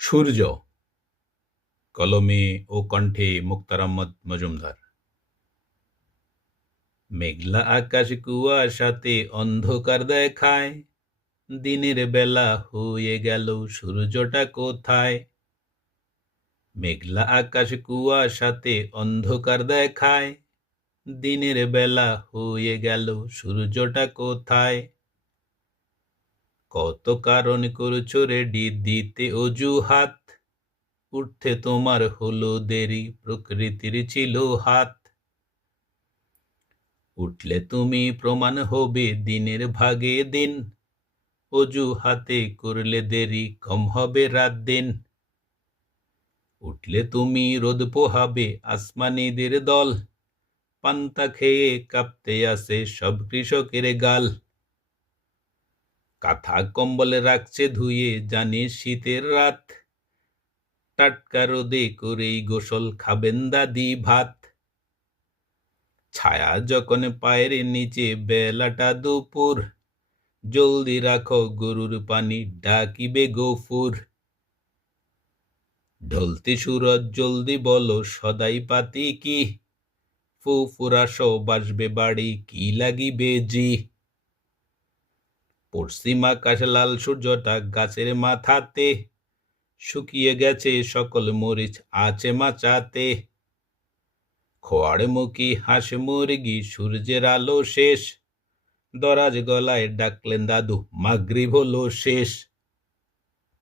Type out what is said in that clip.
সূর্য, কলমে ও কণ্ঠে মুক্তার আহমদ মজুমদার। মেঘলা আকাশ কুয়াশাতে অন্ধকার দেখায়, দিনের বেলা হয়ে গেল সূর্যটা কোথায়? মেঘলা আকাশ কুয়াশাতে অন্ধকার দেখায়, দিনের বেলা হয়ে গেল সূর্যটা কোথায়? কত কারণ করছো রেডি দিতে অজুহাত, উঠতে তোমার হলো দেরি, প্রকৃতির ছিল হাত। উঠলে তুমি প্রমাণ হবে দিনের ভাগে দিন, অজুহাতে করলে দেরি কম হবে রাত দিন। উঠলে তুমি রোদ পোহাবে আসমানীদের দল, পান্তা খেয়ে কাঁপতে আসে সব কৃষকের গাল। কাঁথা কম্বল রাখছে ধুয়ে জানে শীতের রাত, টাটকা রোদে করেই গোসল খাবেন দাদি ভাত। ছায়া যখন পায়ের নিচে বেলাটা দুপুর, জলদি রাখো গরুর পানি ডাকিবে গফুর। ঢলতি সুরজ জলদি বলো সদাই পাতি কি, ফুফুরাসো বাসবে বাড়ি কি লাগিবে জি। পশ্চিম আকাশ লাল সূর্যটা গাছের মাথাতে, শুকিয়ে গেছে সকল মরিচ আছে মাচাতে। খোয়াড় মুখী হাঁস মুরগি সূর্যের আলো শেষ, দরাজ গলায় ডাকলেন দাদু মাগরিব হলো শেষ।